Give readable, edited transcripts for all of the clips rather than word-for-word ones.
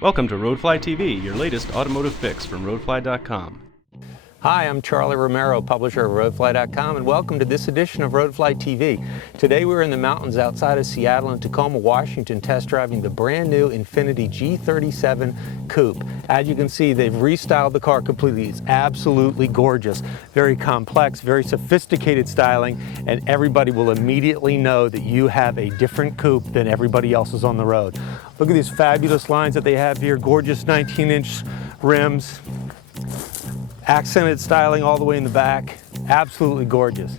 Welcome to Roadfly TV, your latest automotive fix from roadfly.com. Hi, I'm Charlie Romero, publisher of Roadfly.com, and welcome to this edition of Roadfly TV. Today we're in the mountains outside of Seattle in Tacoma, Washington, test driving the brand new Infiniti G37 Coupe. As you can see, they've restyled the car completely. It's absolutely gorgeous, very complex, very sophisticated styling, and everybody will immediately know that you have a different coupe than everybody else is on the road. Look at these fabulous lines that they have here, gorgeous 19-inch rims. Accented styling all the way in the back, absolutely gorgeous.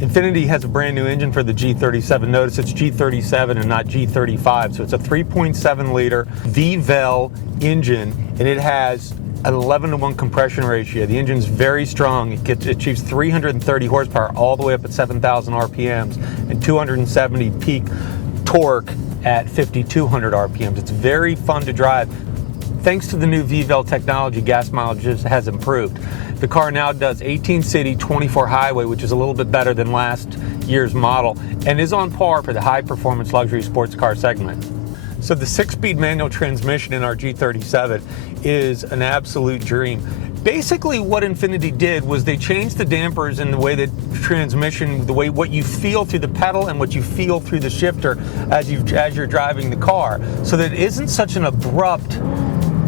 Infiniti has a brand new engine for the G37. Notice it's G37 and not G35, so it's a 3.7 liter V-Vel engine, and it has an 11-to-1 compression ratio. The engine's very strong. It achieves 330 horsepower all the way up at 7,000 RPMs and 270 peak torque at 5,200 RPMs. It's very fun to drive. Thanks to the new V-Vel technology, gas mileage has improved. The car now does 18 city, 24 highway, which is a little bit better than last year's model, and is on par for the high-performance luxury sports car segment. So the 6-speed manual transmission in our G37 is an absolute dream. Basically what Infiniti did was they changed the dampers and the way the transmission, the way what you feel through the pedal and what you feel through the shifter as you're driving the car, so that it isn't such an abrupt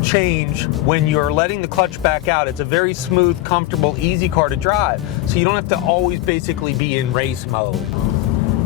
change when you're letting the clutch back out. It's a very smooth, comfortable, easy car to drive, so you don't have to always basically be in race mode.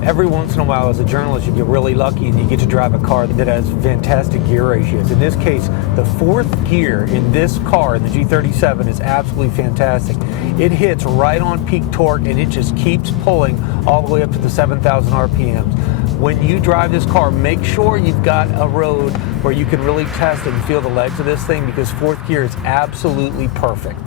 Every once in a while, as a journalist, you get really lucky and you get to drive a car that has fantastic gear ratios. In this case, the 4th gear in this car, in the G37, is absolutely fantastic. It hits right on peak torque and it just keeps pulling all the way up to the 7,000 RPMs. When you drive this car, make sure you've got a road where you can really test it and feel the legs of this thing, because 4th gear is absolutely perfect.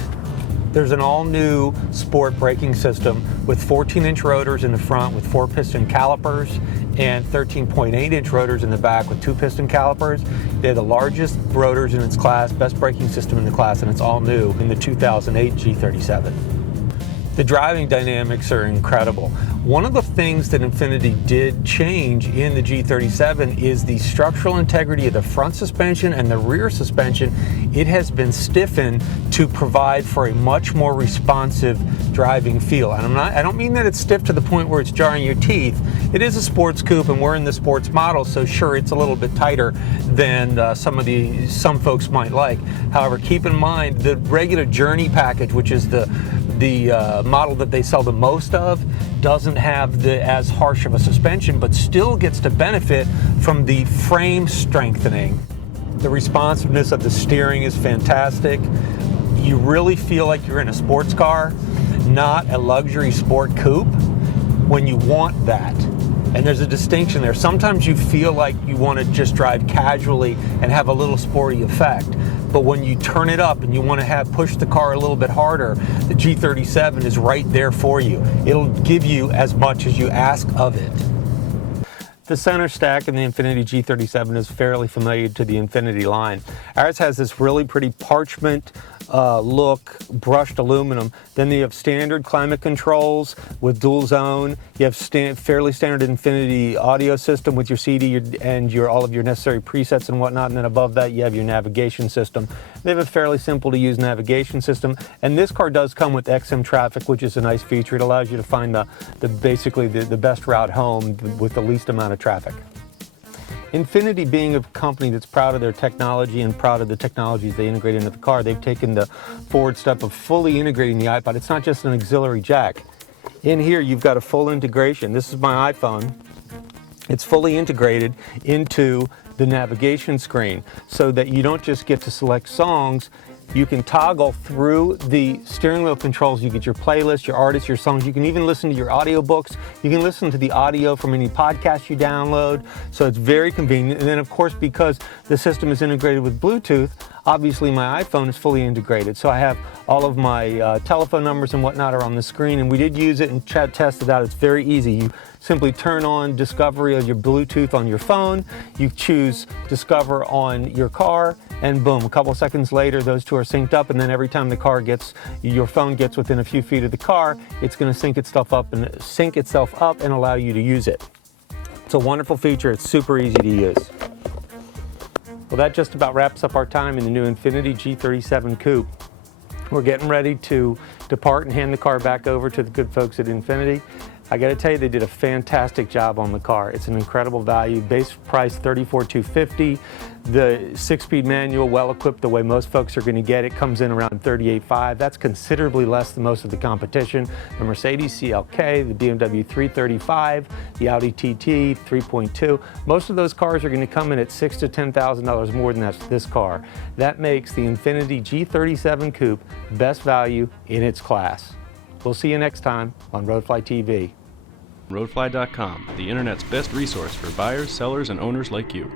There's an all-new sport braking system with 14-inch rotors in the front with 4-piston calipers and 13.8-inch rotors in the back with 2-piston calipers. They're the largest rotors in its class, best braking system in the class, and it's all new in the 2008 G37. The driving dynamics are incredible. One of the things that Infiniti did change in the G37 is the structural integrity of the front suspension and the rear suspension. It has been stiffened to provide for a much more responsive driving feel. And I don't mean that it's stiff to the point where it's jarring your teeth. It is a sports coupe and we're in the sports model, so sure, it's a little bit tighter than some folks might like. However, keep in mind the regular Journey package, which is the model that they sell the most of, doesn't have as harsh of a suspension, but still gets to benefit from the frame strengthening. The responsiveness of the steering is fantastic. You really feel like you're in a sports car, not a luxury sport coupe, when you want that. And there's a distinction there. Sometimes you feel like you want to just drive casually and have a little sporty effect. But when you turn it up and you want to push the car a little bit harder, the G37 is right there for you. It'll give you as much as you ask of it. The center stack in the Infiniti G37 is fairly familiar to the Infiniti line. Ours has this really pretty parchment look, brushed aluminum. Then you have standard climate controls with dual zone. You have fairly standard Infiniti audio system with your CD and all of your necessary presets and whatnot. And then above that, you have your navigation system. They have a fairly simple to use navigation system. And this car does come with XM traffic, which is a nice feature. It allows you to find basically the best route home with the least amount of traffic. Infiniti, being a company that's proud of their technology and proud of the technologies they integrate into the car, they've taken the forward step of fully integrating the iPod. It's not just an auxiliary jack. In here, you've got a full integration. This is my iPhone. It's fully integrated into the navigation screen so that you don't just get to select songs. You can toggle through the steering wheel controls. You get your playlist, your artists, your songs. You can even listen to your audiobooks. You can listen to the audio from any podcast you download. So it's very convenient. And then, of course, because the system is integrated with Bluetooth, obviously my iPhone is fully integrated. So I have all of my telephone numbers and whatnot are on the screen. And we did use it and test it out. It's very easy. You simply turn on Discovery of your Bluetooth on your phone. You choose Discover on your car, and boom, a couple seconds later, those two are synced up, and then every time your phone gets within a few feet of the car, it's going to sync itself up and allow you to use it. It's a wonderful feature. It's super easy to use. Well, that just about wraps up our time in the new Infiniti G37 Coupe. We're getting ready to depart and hand the car back over to the good folks at Infiniti. I got to tell you, they did a fantastic job on the car. It's an incredible value. Base price $34,250. The 6-speed manual, well equipped the way most folks are going to get it, comes in around $38,500. That's considerably less than most of the competition. The Mercedes CLK, the BMW 335, the Audi TT 3.2. Most of those cars are going to come in at $6,000 to $10,000 more than this car. That makes the Infiniti G37 Coupe best value in its class. We'll see you next time on Roadfly TV. Roadfly.com, the internet's best resource for buyers, sellers, and owners like you.